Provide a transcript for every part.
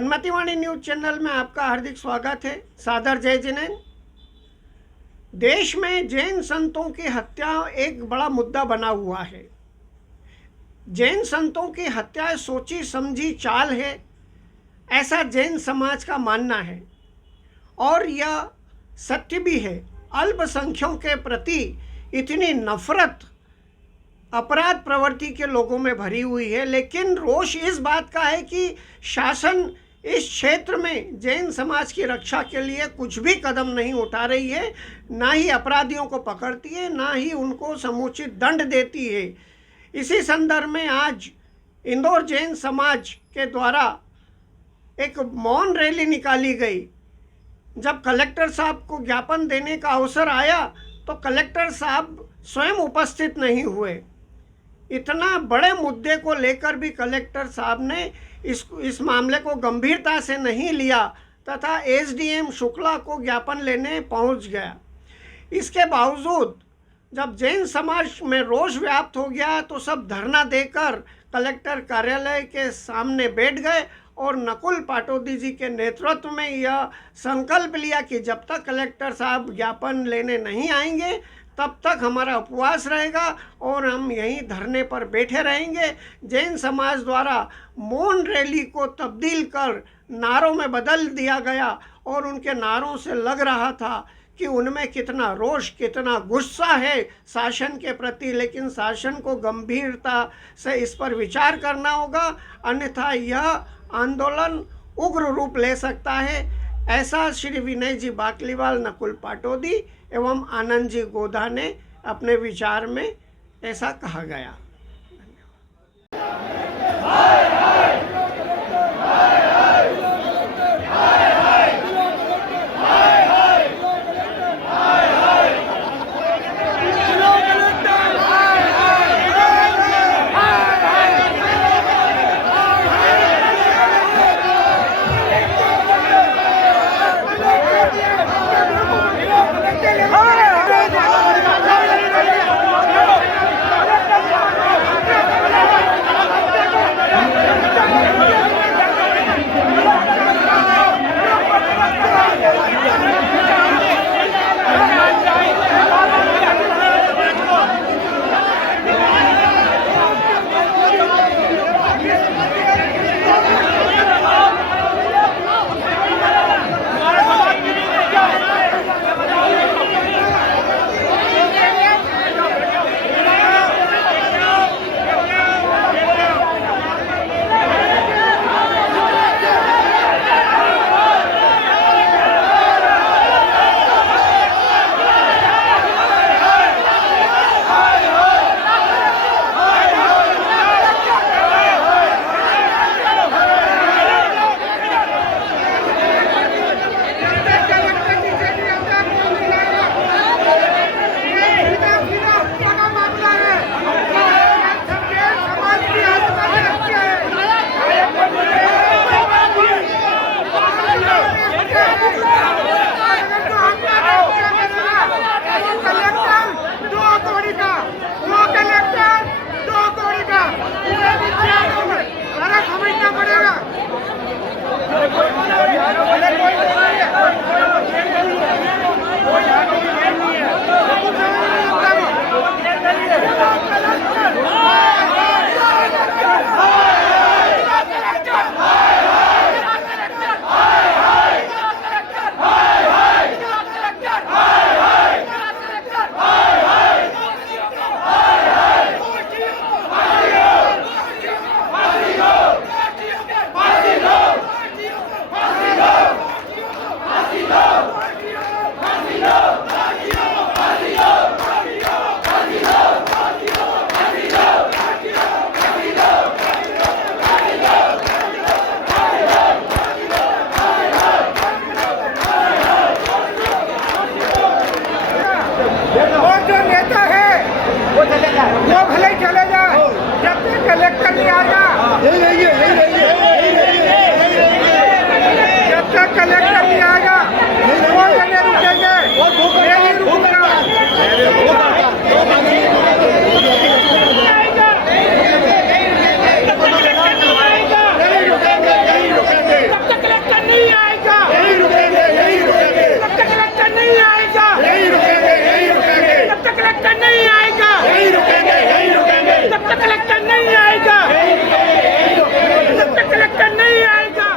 सन्मतिवाणी news channel में आपका हार्दिक स्वागत है। सादर जय जिनेन। देश में जैन संतों की हत्या एक बड़ा मुद्दा बना हुआ है। जैन संतों की हत्या सोची समझी चाल है, ऐसा जैन समाज का मानना है और यह सत्य भी है। अल्पसंख्यकों के प्रति इतनी नफरत अपराध प्रवृत्ति के लोगों में भरी हुई है, लेकिन रोष इस बात का है कि शासन इस क्षेत्र में जैन समाज की रक्षा के लिए कुछ भी कदम नहीं उठा रही है, ना ही अपराधियों को पकड़ती है, ना ही उनको समुचित दंड देती है। इसी संदर्भ में आज इंदौर जैन समाज के द्वारा एक मौन रैली निकाली गई। जब कलेक्टर साहब को ज्ञापन देने का अवसर आया तो कलेक्टर साहब स्वयं उपस्थित नहीं हुए। इतना बड़े मुद्दे को लेकर भी कलेक्टर साहब ने इस मामले को गंभीरता से नहीं लिया तथा एसडीएम शुक्ला को ज्ञापन लेने पहुंच गया। इसके बावजूद जब जैन समाज में रोष व्याप्त हो गया तो सब धरना देकर कलेक्टर कार्यालय के सामने बैठ गए और नकुल पाटोदी जी के नेतृत्व में यह संकल्प लिया कि जब तक कलेक्टर साहब ज्ञापन लेने नहीं आएंगे तब तक हमारा उपवास रहेगा और हम यहीं धरने पर बैठे रहेंगे। जैन समाज द्वारा मौन रैली को तब्दील कर नारों में बदल दिया गया और उनके नारों से लग रहा था कि उनमें कितना रोष, कितना गुस्सा है शासन के प्रति, लेकिन शासन को गंभीरता से इस पर विचार करना होगा, अन्यथा यह आंदोलन उग्र रूप ले सकता है। ऐसा श्री विनय जी बाकलीवाल, नकुल पाटोदी एवं आनंद जी गोधा ने अपने विचार में ऐसा कहा गया। कलेक्टर नहीं आएगा, यहीं रुकेंगे, यहीं रुकेंगे, जब तक कलेक्टर नहीं आएगा, जब तक कलेक्टर नहीं आएगा।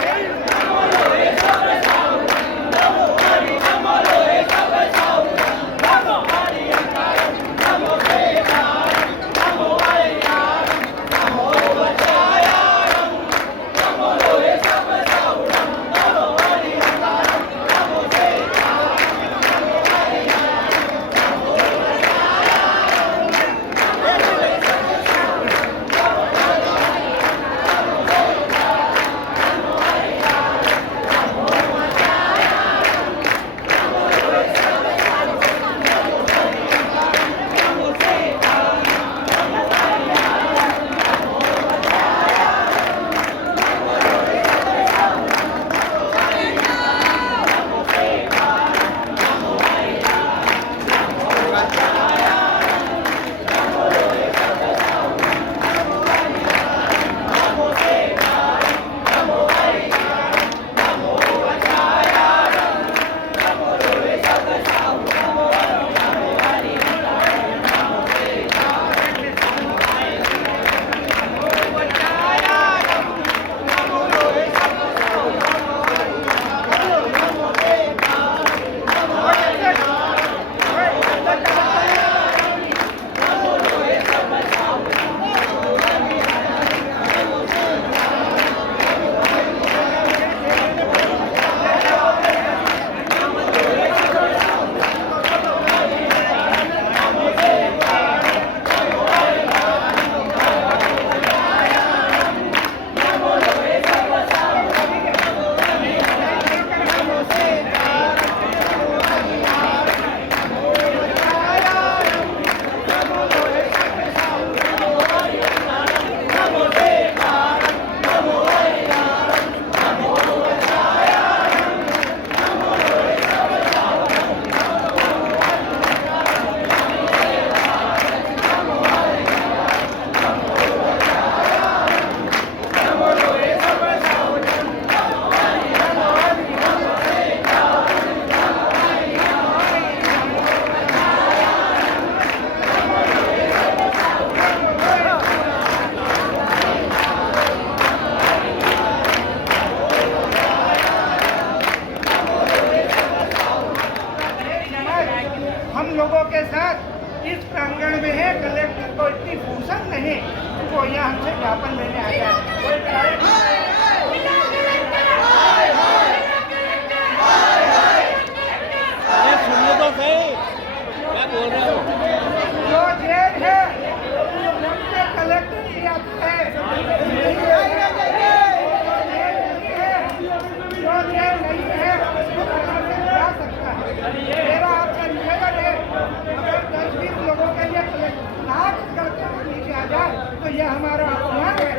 हम लोगों के साथ इस प्रांगण में है, कलेक्टर को इतनी फुर्सत नहीं वो यहाँ हमसे ज्ञापन देने आया सुनिए तो सही, क्या बोल रहे हो? जो जेल है उससे कलेक्टर ही आता है, जो जेल नहीं है वो कलेक्टर से जा सकता है। मेरा आपका निवेदन है, अगर 10-20 लोगों के लिए कलेक्टर नाच करते हुए नीचे आ जाए तो ये हमारा अपमान है।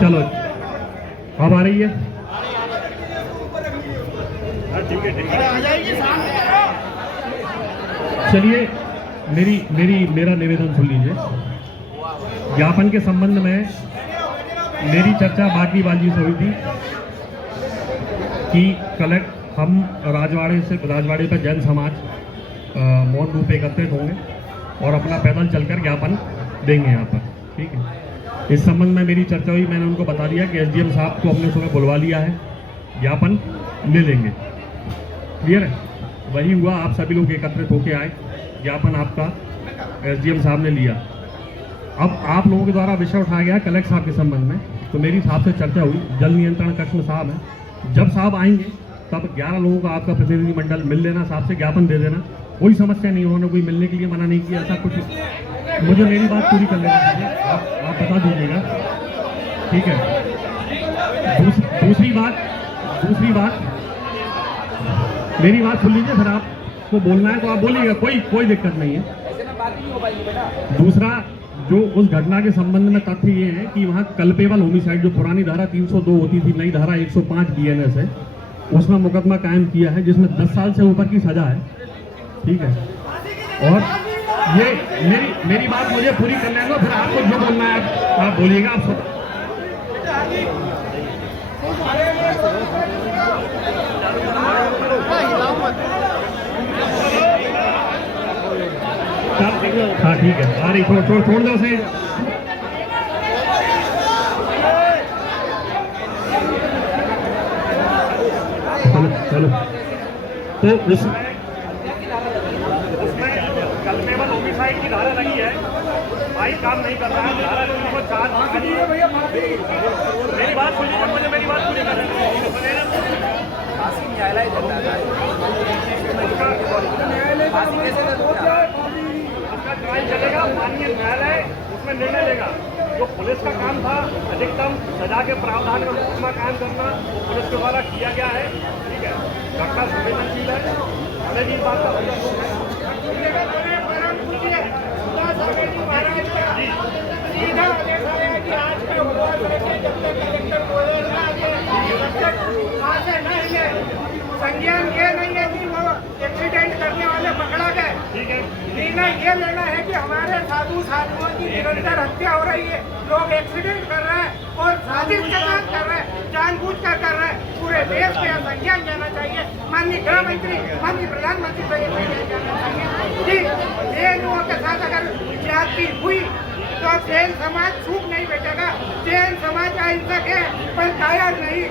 चलो अब आ रही है। चलिए मेरा निवेदन सुन लीजिए। ज्ञापन के संबंध में मेरी चर्चा बागी बाजी से हुई थी कि कलेक्ट हम राजवाड़े पर जैन समाज मौन रूप एकत्रित होंगे और अपना पैदल चलकर ज्ञापन देंगे यहाँ पर, ठीक है। इस संबंध में मेरी चर्चा हुई, मैंने उनको बता दिया कि एसडीएम साहब को हमने सुबह बुलवा लिया है, ज्ञापन ले लेंगे, क्लियर है। वही हुआ, आप सभी लोग एकत्रित होके आए, ज्ञापन आपका एसडीएम साहब ने लिया। अब आप लोगों के द्वारा विषय उठाया गया कलेक्टर साहब के संबंध में, तो मेरी साहब से चर्चा हुई, जल नियंत्रण कक्ष में साहब है, जब साहब आएंगे तब 11 लोगों का आपका प्रतिनिधिमंडल मिल लेना, साहब से ज्ञापन दे देना, कोई समस्या नहीं, उन्होंने कोई मिलने के लिए मना नहीं किया, ऐसा कुछ। मुझे मेरी बात पूरी कर लेना चाहिए, आप बता दीजिएगा, ठीक है। दूसरी बात मेरी बात सुन लीजिए, फिर आपको बोलना है तो आप बोलिएगा, कोई दिक्कत नहीं है। दूसरा, जो उस घटना के संबंध में तथ्य ये है कि वहाँ कल्पेबल होमिसाइड, जो पुरानी धारा 302 होती थी, नई धारा 105 बीएनएस है, उसमें मुकदमा कायम किया है जिसमें 10 साल से ऊपर की सजा है, ठीक है। और ये मेरी बात मुझे पूरी कर लेंगे, फिर आपको जो बोलना है आप बोलिएगा। आप हाँ ठीक है, आ रही, छोड़ दो उसे। चलो तो उसमें कल्पेबल होमिसाइड की धारा लगी है, भाई काम नहीं कर रहा है, धारा 304। मेरी बात सुनिए, मुझे मेरी बात पूरी कर ट्रायल चलेगा, माननीय न्यायालय उसमें निर्णय लेगा। जो पुलिस का काम था अधिकतम सजा के प्रावधान में मुकदमा कायम करना, पुलिस के द्वारा किया गया है, ठीक है। घटना संवेदनशील है, हमें भी बात का संज्ञान ये नहीं है कि वो एक्सीडेंट करने वाले पकड़ा गए, ठीक है। निर्णय ये लेना है कि हमारे साधु साधुओं की निरंतर हत्या हो रही है, लोग एक्सीडेंट कर रहे हैं और साजिश के साथ कर रहे हैं, जानबूझकर कर रहे हैं। पूरे देश में संज्ञान जाना चाहिए, माननीय गृह मंत्री, माननीय प्रधानमंत्री से ये संज्ञान जाना चाहिए कि ये लोगों के साथ अगर ज्यादती हुई तो अब जैन समाज छूट नहीं बैठेगा। जैन समाज अहिंसक है पर कायर नहीं।